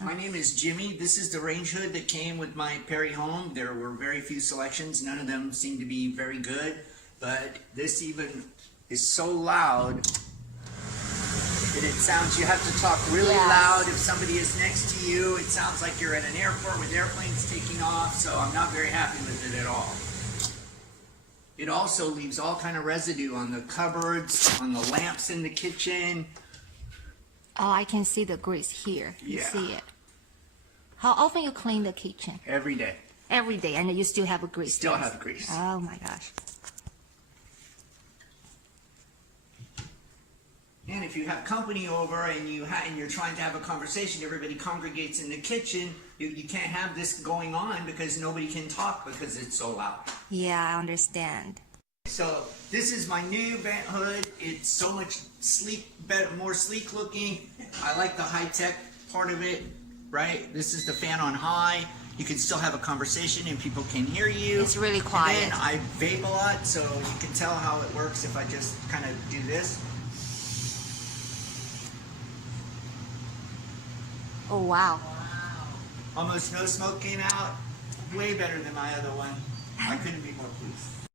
My name is Jimmy. This is the range hood that came with my Perry home. There were very few selections. None of them seemed to be very good, but this even is so loud that it sounds, you have to talk really loud if somebody is next to you. It sounds like you're at an airport with airplanes taking off, so I'm not very happy with it at all. It also leaves all kind of residue on the cupboards, on the lamps in the kitchen. Oh, I can see the grease here. You see it. How often you clean the kitchen? Every day. Every day, and you still have a grease. Still have grease. Oh my gosh. And if you have company over and you're trying to have a conversation, everybody congregates in the kitchen, you can't have this going on because nobody can talk because it's so loud. Yeah, I understand. So this is my new vent hood. It's so much sleek, better, more sleek looking. I like the high-tech part of it, right? This is the fan on high. You can still have a conversation and people can hear you. It's really quiet. And then I vape a lot, so you can tell how it works if I just kind of do this. Oh wow. Almost no smoke came out. Way better than my other one. I couldn't be more pleased.